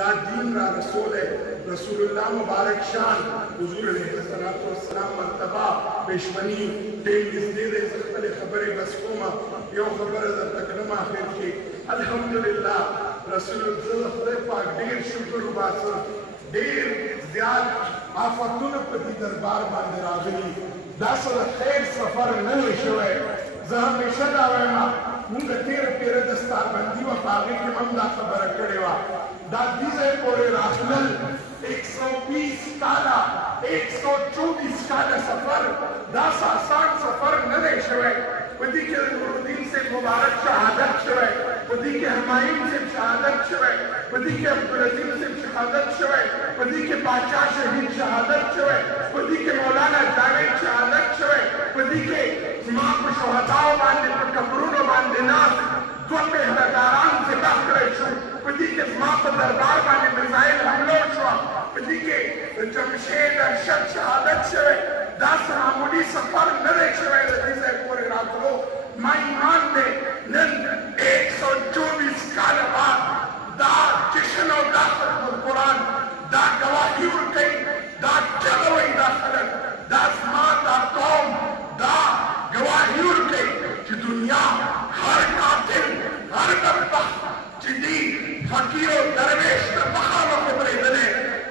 दा दीन रा रसूल है रसूलुल्लाह मुबारक शान हुजूर अलैहिस्सलातु वस्सलाम मर्तबा पेशमनी टेल दे दे खपल खबरे बस कोमा यो खबर द तकलम आखिर की अल्हम्दुलिल्लाह रसूलुल्लाह खुदा पाक ढेर शुक्र बास ढेर ज्यादा आफतुन पति दरबार बांध रागली दासल खैर सफर न शवे ज हमेशा दावेमा मुंग तेर पेर दस्तार बंदी व पागे के ममदा खबर कड़ेवा दा दीजे पोरे राखल 120 काला 124 काला सफर दास आसान सफर न दे शवे पति के नूरुद्दीन से मुबारक शहादत शवे पति के हुमायूं से शहादत शवे पति के अब्दुल अजीज से शहादत शवे पति के बादशाह शहीद शहादत शवे पति के मौलाना जावेद शहादत शवे पति के इमाम शुहदाओ बांधे पर कब्रों बांधे नास द्वपे हदारान से बाहर शो पति के मां पर दरबार बांधे मिसाइल हमलो शो पति के जमशेद अरशद शहादत शवे दास मामूली सफर न दे शवे जिसे पूरे रात को मां ईमान दे नन 124 साल बाद दा जश्न और दा कुरान दा गवाही और कई दा चलवई दा खलक दा मां दा कौम दा गवाही और कई कि दुनिया हर कातिल हर दबा जिदी फकीर और दरवेश का बखावा खबरे दे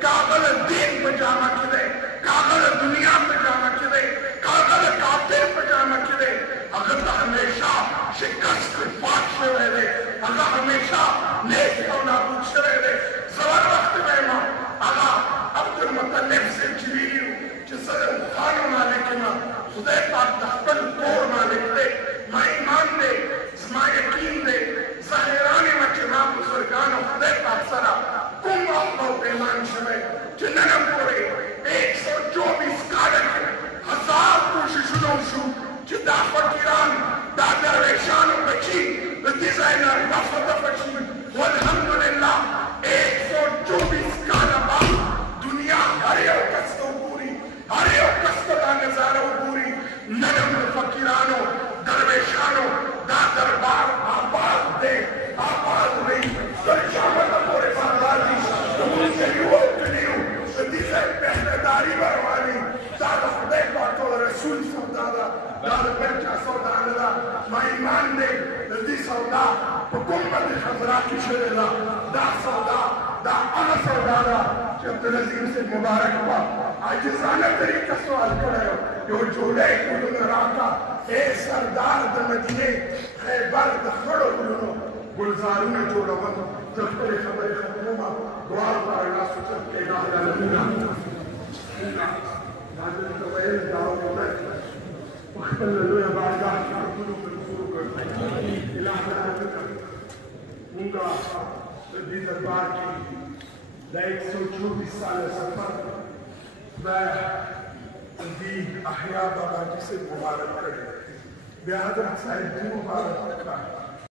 कागल दीन पजामा किदे कागल दुनिया पजामा किदे कागल कातिल पजामा किदे अगर तो हमेशा शिकस्त फाश रहे अगर हमेशा नेक होना पूछ रहे सवाल वक्त में मां अगा अब्दुल मुत्तलिब से जिबील जिसर खान मालिक ना खुदा पाक तख्तल तोड़ मालिक दे मां ईमान दे मां यकीन दे ज़ाहिराने मचे मां बुजुर्गान खुदा पाक सरा कुम अल्लाह पैमान शवे जिन्नम पूरे 124 कालक हजार कोशिशों शु जिदा फकीरान दा दरवेशान बची डिजाइनर वफद फशी वल्हम्दुलिल्लाह 124 काल बाद दुनिया हर एक कस्तो पूरी हर एक कस्तो का नजारा पूरी नरम फकीरानो दरवेशानो दा दरबार आबाद दे आबाद नहीं सरशामत पूरे बांग्लादी तुमसे युवा कलियो दिसे पहरेदारी बरवानी दादा खुदा पाक और रसूल सौदादा दादा बच्चा सौदादा मां ईमान दे दी सौदा हुकूमत खजरा की शरेला दा सौदा दा अना सौदादा जब अजीज से मुबारक पा आजिजाना तरीका सवाल करे यो जोड़े कुल राका ए सरदार द मदीने खैबर द खड़ो गुलो गुलजारू ने जोड़ा वन जब तेरे खबर खत्म दुआ कर अल्लाह सुचत के गाला नमूना दादन तो वह दाव में वक्तन लो या बारगाह का कुल मंसूर कर इलाहा मुंगा दी दरबार की 124 साल सफर वह दी अहया बाबा जिसे मुबारक करे बेहद साहिब जी मुबारक